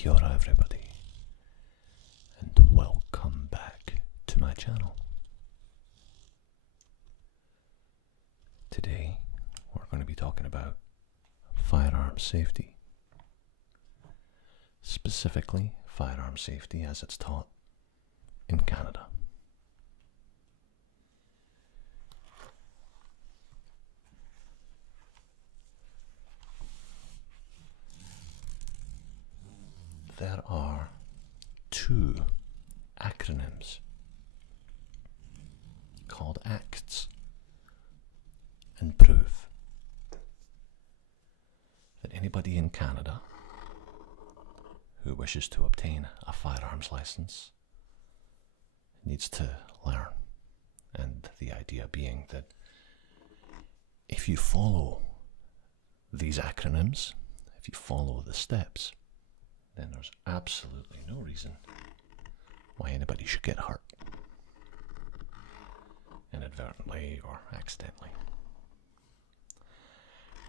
Kia ora everybody, and welcome back to my channel. Today we're going to be talking about firearm safety, specifically firearm safety as it's taught in Canada. There are two acronyms called ACTS and PROVE that anybody in Canada who wishes to obtain a firearms license needs to learn. And the idea being that if you follow these acronyms, if you follow the steps, then there's absolutely no reason why anybody should get hurt, inadvertently or accidentally.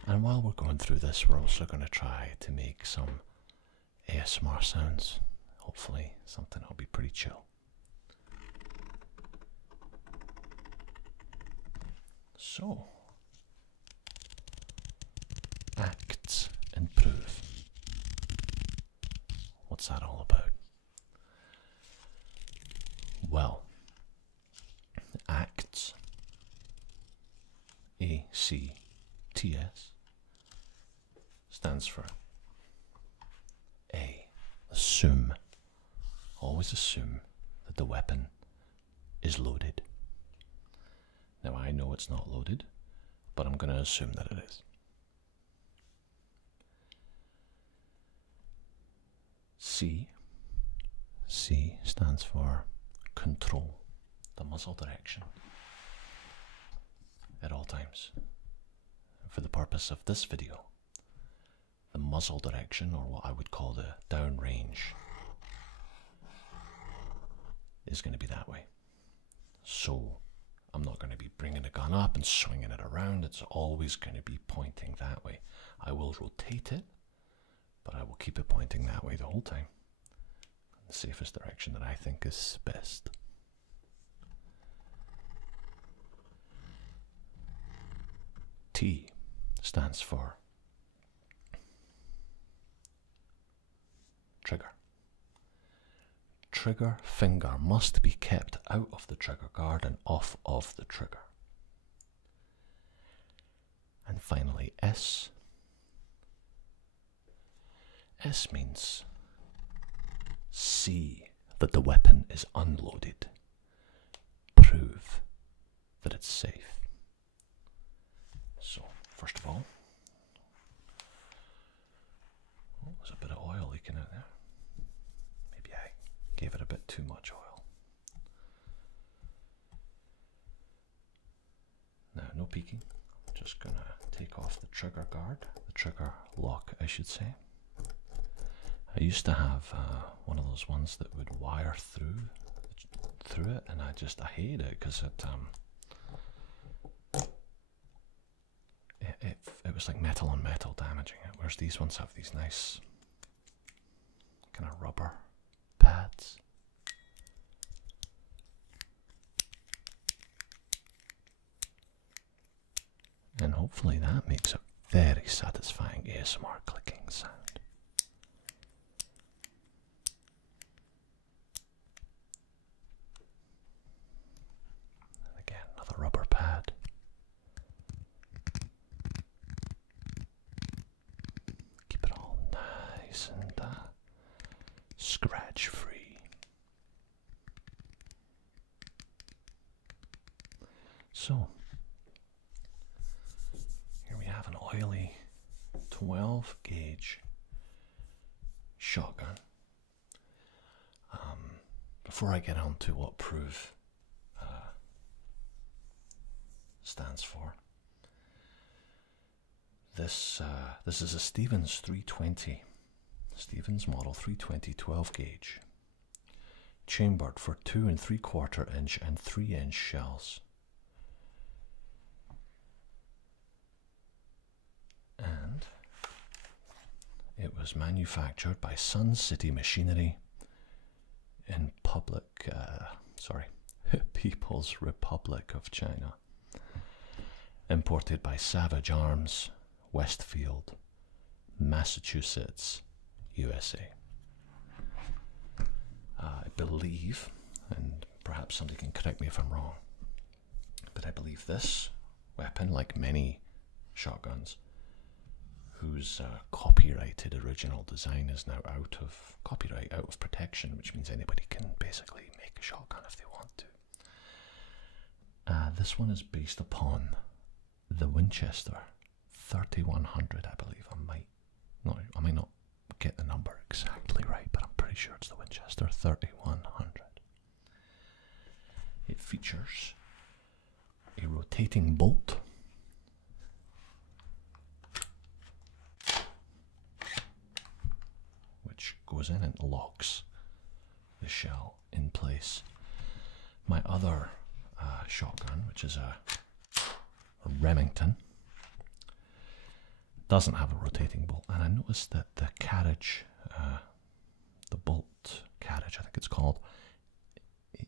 And while we're going through this, we're also going to try to make some ASMR sounds. Hopefully something that'll be pretty chill. So, ACTS and PROVE. What's that all about? Well, ACTS, A-C-T-S, stands for A. Assume. Always assume that the weapon is loaded. Now I know it's not loaded, but I'm going to assume that it is. C. C stands for control the muzzle direction at all times. For the purpose of this video, the muzzle direction, or what I would call the downrange, is going to be that way. So I'm not going to be bringing the gun up and swinging it around. It's always going to be pointing that way. I will rotate it, but I will keep it pointing that way the whole time. The safest direction that I think is best. T stands for trigger. Trigger finger must be kept out of the trigger guard and off of the trigger. And finally, S. S means see that the weapon is unloaded. Prove that it's safe. So, first of all, oh, there's a bit of oil leaking out there. Maybe I gave it a bit too much oil. Now, no peeking. I'm just going to take off the trigger guard, the trigger lock, I should say. I used to have one of those ones that would wire through it, and I hated it because it was like metal on metal damaging it, whereas these ones have these nice kind of rubber pads. And hopefully that makes a very satisfying ASMR clicking sound. Rubber pad. Keep it all nice and scratch free. So, here we have an oily 12 gauge shotgun. Before I get on to what PROVE stands for, this is a Stevens 320, Stevens model 320 12 gauge, chambered for 2 3/4 inch and 3 inch shells. And It was manufactured by Sun City Machinery in People's Republic of China. Imported by Savage Arms, Westfield, Massachusetts, USA. I believe, and perhaps somebody can correct me if I'm wrong, but I believe this weapon, like many shotguns, whose copyrighted original design is now out of copyright, out of protection, which means anybody can basically make a shotgun if they want to. This one is based upon the Winchester 3100, I believe. I might not get the number exactly right, but I'm pretty sure it's the Winchester 3100. It features a rotating bolt, which goes in and locks the shell in place. My other shotgun, which is a Remington, doesn't have a rotating bolt, and I noticed that the carriage, the bolt carriage, I think it's called,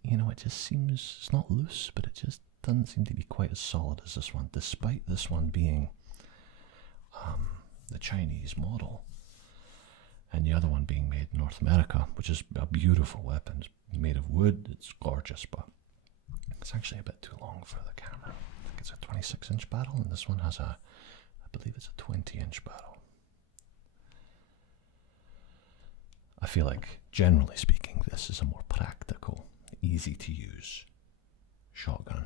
you know, it just seems, it's not loose, but it just doesn't seem to be quite as solid as this one, despite this one being the Chinese model, and the other one being made in North America, which is a beautiful weapon. It's made of wood, it's gorgeous, but it's actually a bit too long for the camera. I think it's a 26-inch barrel, and this one has I believe it's a 20-inch barrel. I feel like, generally speaking, this is a more practical, easy to use shotgun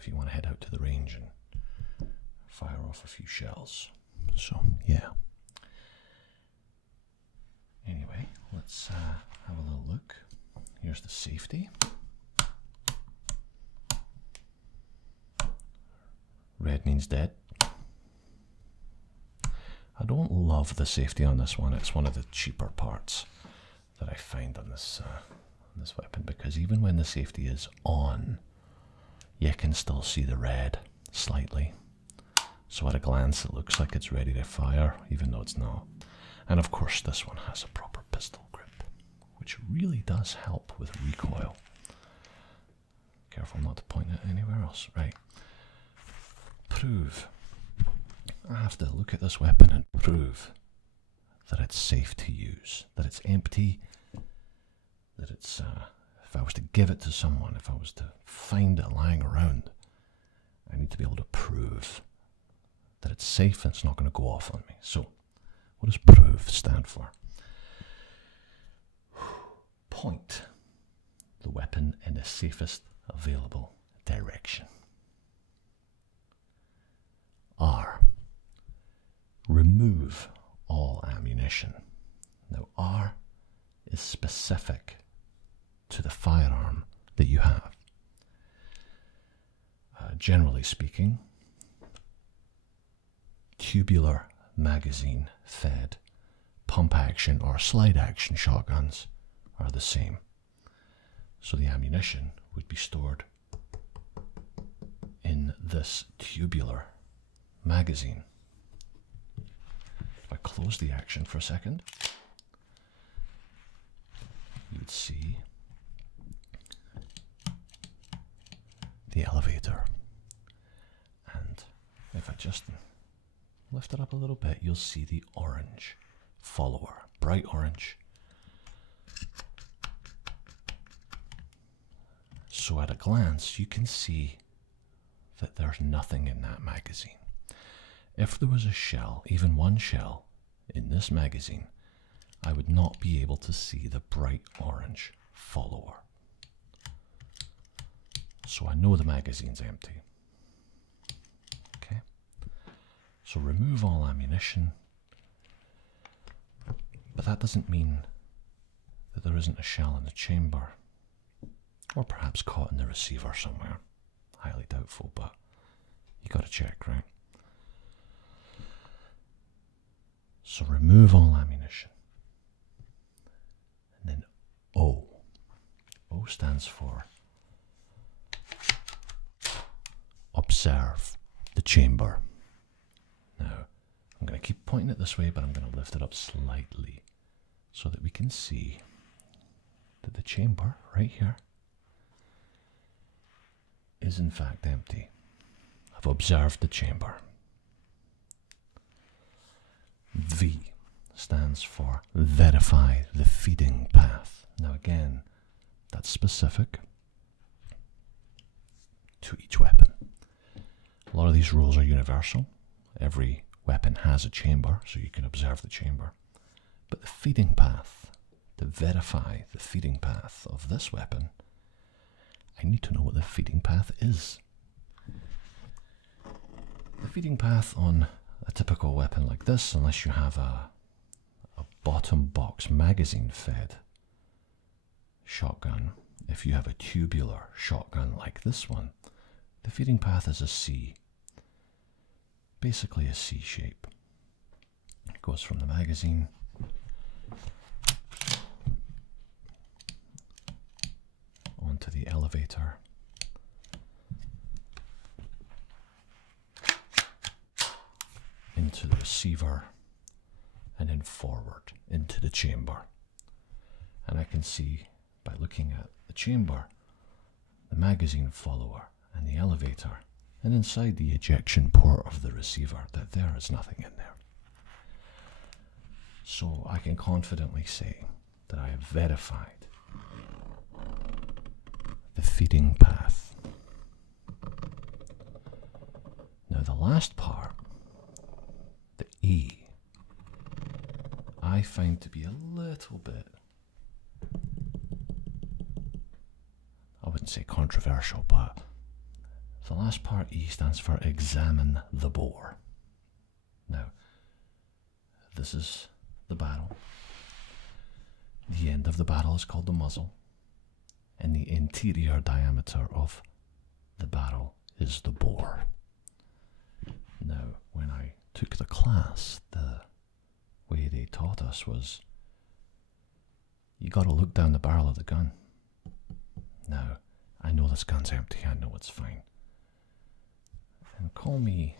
if you want to head out to the range and fire off a few shells. So, yeah. Anyway, let's have a little look. Here's the safety. Red means dead. I don't love the safety on this one. It's one of the cheaper parts that I find on this weapon, because even when the safety is on, you can still see the red slightly. So at a glance it looks like it's ready to fire, even though it's not. And of course this one has a proper pistol grip, which really does help with recoil. Careful not to point it anywhere else. Right. Prove. I have to look at this weapon and prove that it's safe to use, that it's empty, that it's, if I was to give it to someone, if I was to find it lying around, I need to be able to prove that it's safe and it's not going to go off on me. So, what does prove stand for? Point the weapon in the safest available direction. R. Remove all ammunition. Now, R is specific to the firearm that you have. Generally speaking, tubular magazine fed pump action or slide action shotguns are the same. So the ammunition would be stored in this tubular magazine. If I close the action for a second, you'd see the elevator. And if I just lift it up a little bit, you'll see the orange follower, bright orange. So at a glance, you can see that there's nothing in that magazine. If there was a shell, even one shell, in this magazine, I would not be able to see the bright orange follower. So I know the magazine's empty. Okay? So remove all ammunition. But that doesn't mean that there isn't a shell in the chamber. Or perhaps caught in the receiver somewhere. Highly doubtful, but you gotta check, right? So remove all ammunition. And then O. O stands for observe the chamber. Now, I'm I'm going to keep pointing it this way, but I'm going to lift it up slightly so that we can see that the chamber right here is in fact empty. I've observed the chamber. V stands for verify the feeding path. Now again, that's specific to each weapon. A lot of these rules are universal. Every weapon has a chamber, so you can observe the chamber. But the feeding path, to verify the feeding path of this weapon, I need to know what the feeding path is. The feeding path on a typical weapon like this, unless you have a bottom box magazine fed shotgun, if you have a tubular shotgun like this one, the feeding path is a C. Basically a C shape. It goes from the magazine onto the elevator, into the receiver, and then forward into the chamber. And I can see by looking at the chamber, the magazine follower and the elevator, and inside the ejection port of the receiver, that there is nothing in there. So I can confidently say that I have verified the feeding path. Now the last part, the E, I find to be a little bit, I wouldn't say controversial, but the last part, E, stands for examine the bore. Now, this is the barrel. The end of the barrel is called the muzzle, and the interior diameter of the barrel is the bore. Now, when I took the class, the way they taught us was you got to look down the barrel of the gun. Now, I know this gun's empty, I know it's fine. And call me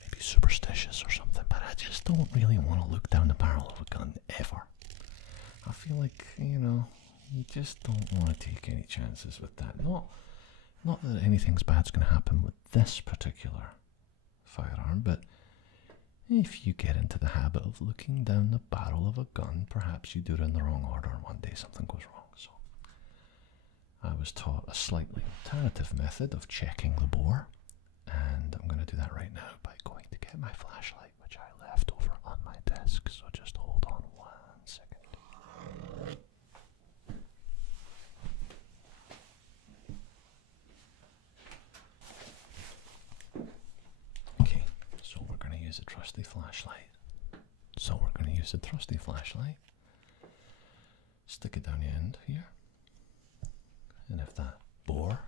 maybe superstitious or something, but I just don't really want to look down the barrel of a gun ever. I feel like, you know, you just don't want to take any chances with that. Not that anything's bad's going to happen with this particular firearm, but if you get into the habit of looking down the barrel of a gun, perhaps you do it in the wrong order and one day something goes wrong. So I was taught a slightly alternative method of checking the bore, and I'm going to do that right now by going to get my flashlight, which I left over on my desk, so just hold on 1 second. Okay, so we're going to use a trusty flashlight. Stick it down the end here. And if that bore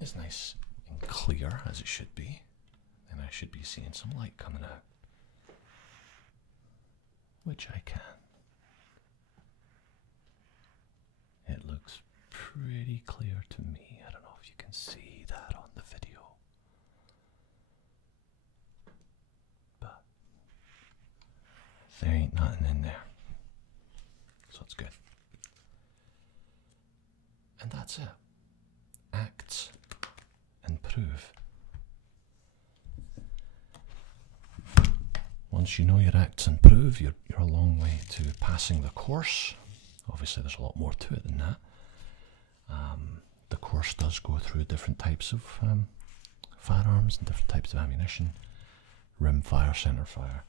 is nice and clear, as it should be, then I should be seeing some light coming out, which I can. It looks pretty clear to me. I don't know if you can see that on the video, but there ain't nothing in there, so it's good. And that's it. Act and prove. Once you know your acts and prove, you're a long way to passing the course. Obviously, there's a lot more to it than that. The course does go through different types of firearms and different types of ammunition. Rim fire, center fire.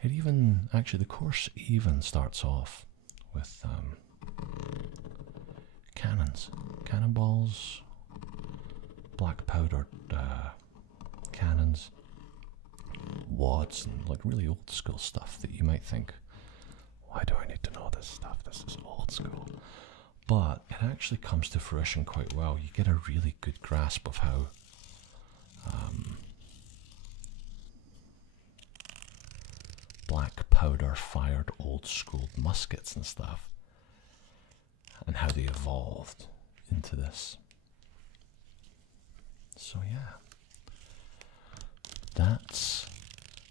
It even, actually, the course even starts off with cannons, cannonballs, black powdered cannons, wads, and like really old school stuff that you might think, why do I need to know this stuff? This is old school. But it actually comes to fruition quite well. You get a really good grasp of how black powder fired old school muskets and stuff, and how they evolved into this. So yeah, that's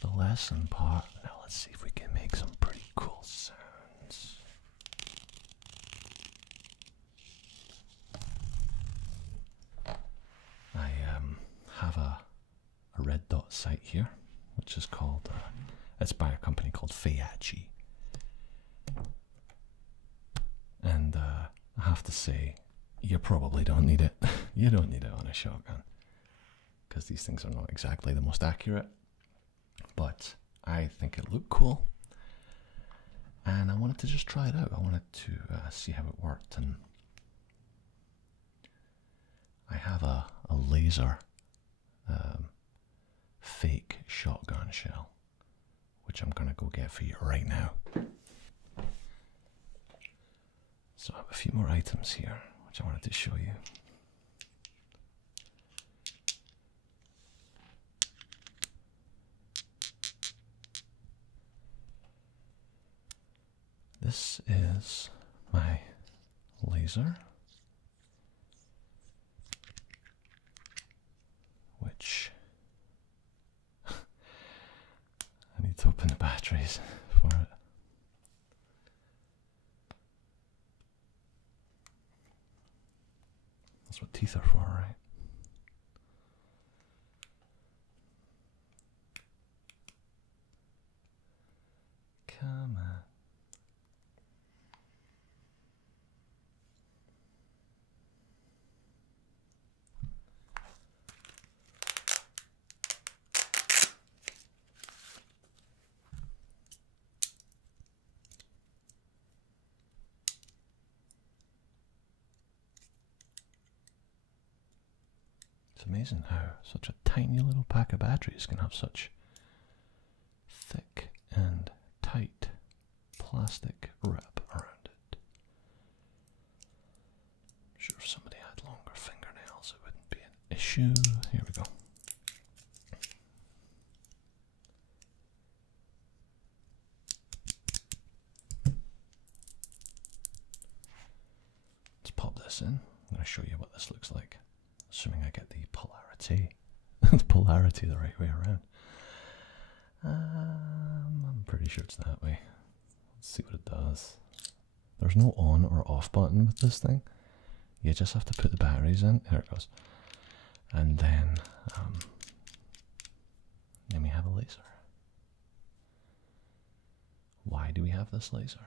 the lesson part. Now let's see if we can make some pretty cool sounds. I have a red dot sight here, which is called, it's by a company called Fiachi. And I have to say, you probably don't need it. You don't need it on a shotgun, because these things are not exactly the most accurate. But I think it looked cool, and I wanted to just try it out. I wanted to see how it worked, and I have a laser fake shotgun shell, which I'm gonna go get for you right now. So I have a few more items here, which I wanted to show you. This is my laser, which I need to open the batteries for it. That's what teeth are for, right? Come on. It's amazing how such a tiny little pack of batteries can have such thick and tight plastic wrap around it. I'm sure if somebody had longer fingernails it wouldn't be an issue. Here we go. Let's pop this in. I'm going to show you what this looks like, assuming I get the polarity, the polarity the right way around. I'm pretty sure it's that way. Let's see what it does. There's no on or off button with this thing. You just have to put the batteries in. There it goes. And then we have a laser. Why do we have this laser?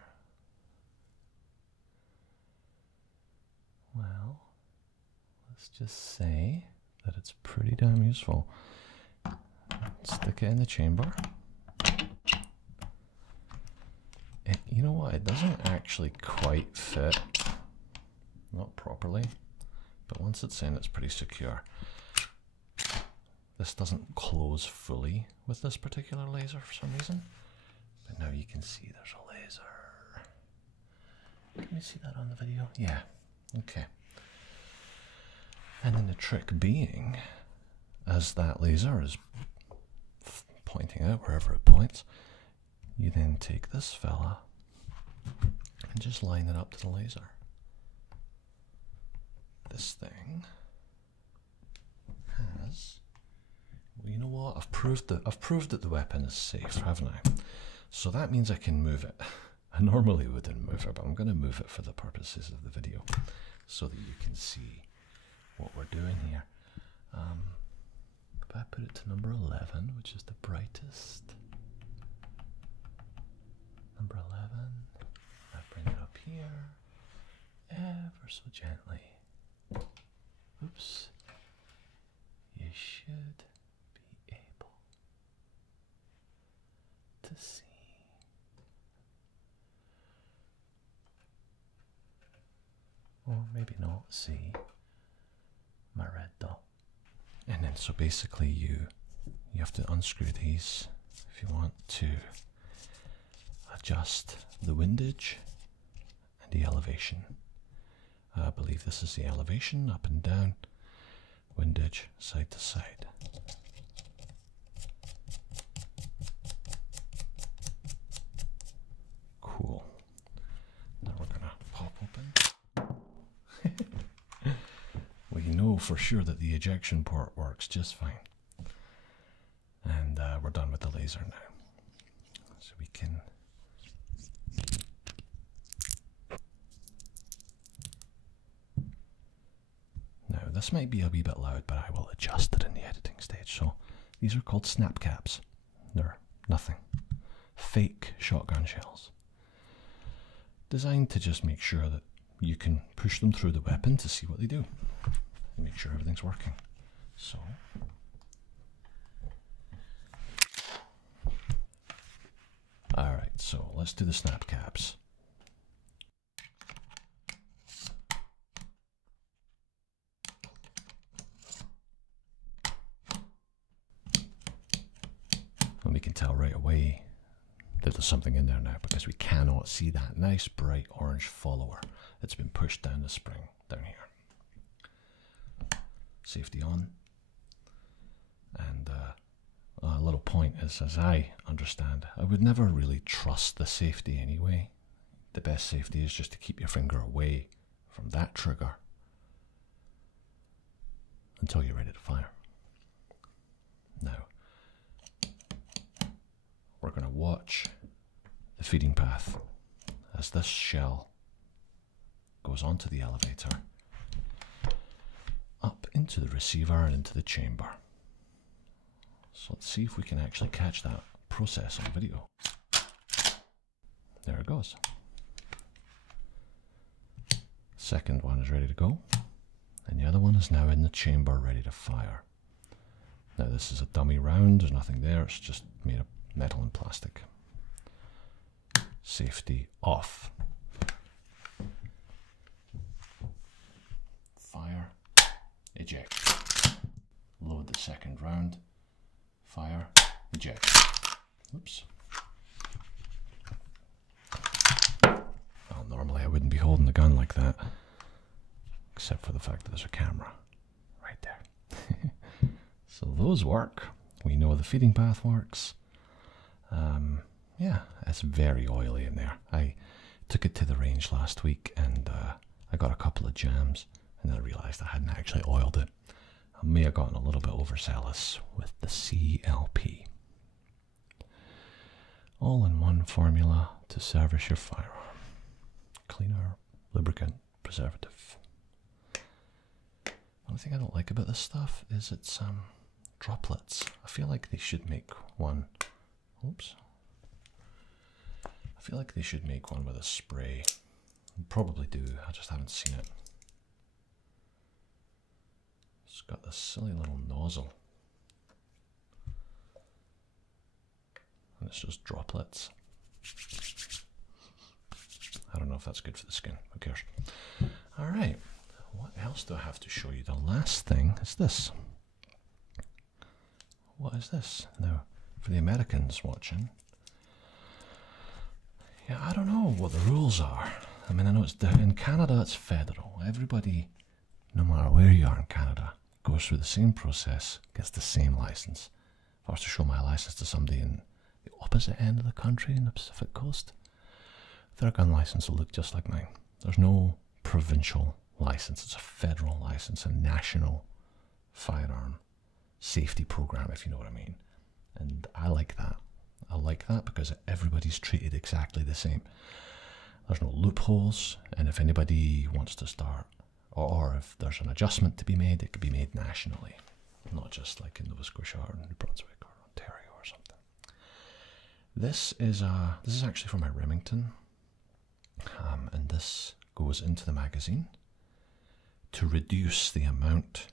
Well, let's just say that it's pretty damn useful. Stick it in the chamber. You know what? It doesn't actually quite fit. Not properly. But once it's in, it's pretty secure. This doesn't close fully with this particular laser for some reason. But now you can see there's a laser. Can you see that on the video? Yeah. Okay. And then the trick being, as that laser is pointing out wherever it points, you then take this fella and just line it up to the laser. This thing has, well, you know what? I've proved that the weapon is safe, haven't I? So that means I can move it. I normally wouldn't move it, but I'm going to move it for the purposes of the video, so that you can see what we're doing here. If I put it to number 11, which is the brightest, number 11, I bring it up here, ever so gently. Oops. You should be able to see. Or maybe not see my red dot. And then so basically you have to unscrew these if you want to adjust the windage and the elevation. I believe this is the elevation, up and down, windage, side to side. Cool. Now we're gonna pop open. We know for sure that the ejection port works just fine. And done with the laser now. So we can... Now, this might be a wee bit loud, but I will adjust it in the editing stage. So, these are called snap caps. They're nothing. Fake shotgun shells. Designed to just make sure that you can push them through the weapon to see what they do. And make sure everything's working. So... Alright, so let's do the snap caps. And we can tell right away that there's something in there now because we cannot see that nice bright orange follower that's been pushed down the spring down here. Safety on. And a little point is, as I understand, I would never really trust the safety anyway. The best safety is just to keep your finger away from that trigger until you're ready to fire. Now, we're going to watch the feeding path as this shell goes onto the elevator, up into the receiver and into the chamber. So let's see if we can actually catch that process on video. There it goes. Second one is ready to go, and the other one is now in the chamber ready to fire. Now this is a dummy round, there's nothing there, it's just made of metal and plastic. Safety off. Fire, eject. Load the second round. Fire, eject. Oops. Well, normally I wouldn't be holding the gun like that, except for the fact that there's a camera right there. So those work. We know the feeding path works. Yeah, it's very oily in there. I took it to the range last week and I got a couple of jams, and then I realized I hadn't actually oiled it. I may have gotten a little bit overzealous with the CLP. All-in-one formula to service your firearm. Cleaner, lubricant, preservative. The only thing I don't like about this stuff is its droplets. I feel like they should make one. Oops. I feel like they should make one with a spray. Probably do, I just haven't seen it. It's got this silly little nozzle. And it's just droplets. I don't know if that's good for the skin. Who cares? Alright. What else do I have to show you? The last thing is this. What is this? Now, for the Americans watching, yeah, I don't know what the rules are. I mean, I know it's in Canada, it's federal. Everybody, no matter where you are in Canada, goes through the same process, gets the same license. If I was to show my license to somebody in the opposite end of the country, in the Pacific Coast, their gun license will look just like mine. There's no provincial license. It's a federal license, a national firearm safety program, if you know what I mean. And I like that. I like that because everybody's treated exactly the same. There's no loopholes, and if anybody wants to start, or if there's an adjustment to be made, it could be made nationally, not just like in Nova Scotia or New Brunswick or Ontario or something. This is actually from my Remington, and this goes into the magazine to reduce the amount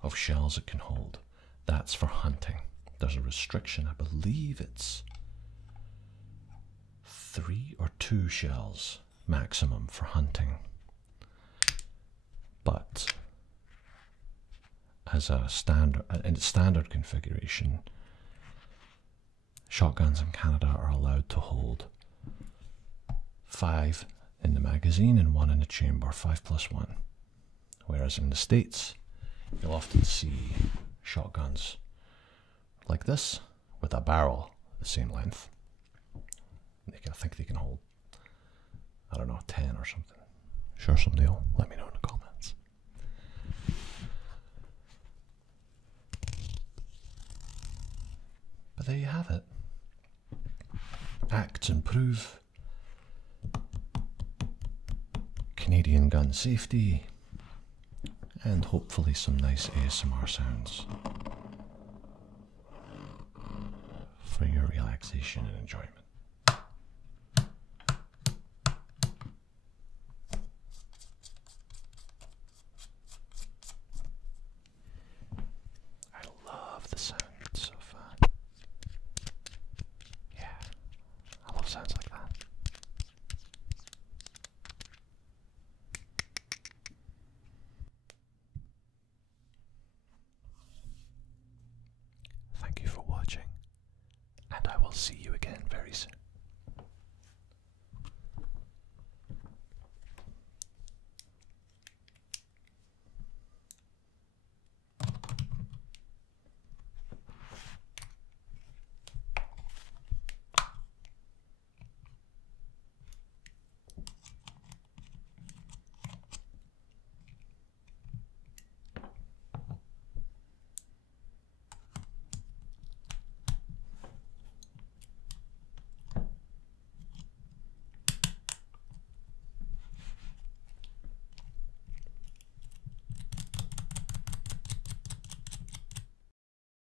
of shells it can hold. That's for hunting. There's a restriction, I believe it's 3 or 2 shells maximum for hunting. But as a standard, in standard configuration, shotguns in Canada are allowed to hold 5 in the magazine and 1 in the chamber, 5+1. Whereas in the States, you'll often see shotguns like this with a barrel the same length. I think they can hold, I don't know, 10 or something. Sure, somebody will let me know in the comments. But there you have it. Act and prove. Canadian gun safety. And hopefully some nice ASMR sounds for your relaxation and enjoyment. I love the sound, it's so fun. Yeah, I love sounds like that. Thank you for watching, and I will see you again very soon.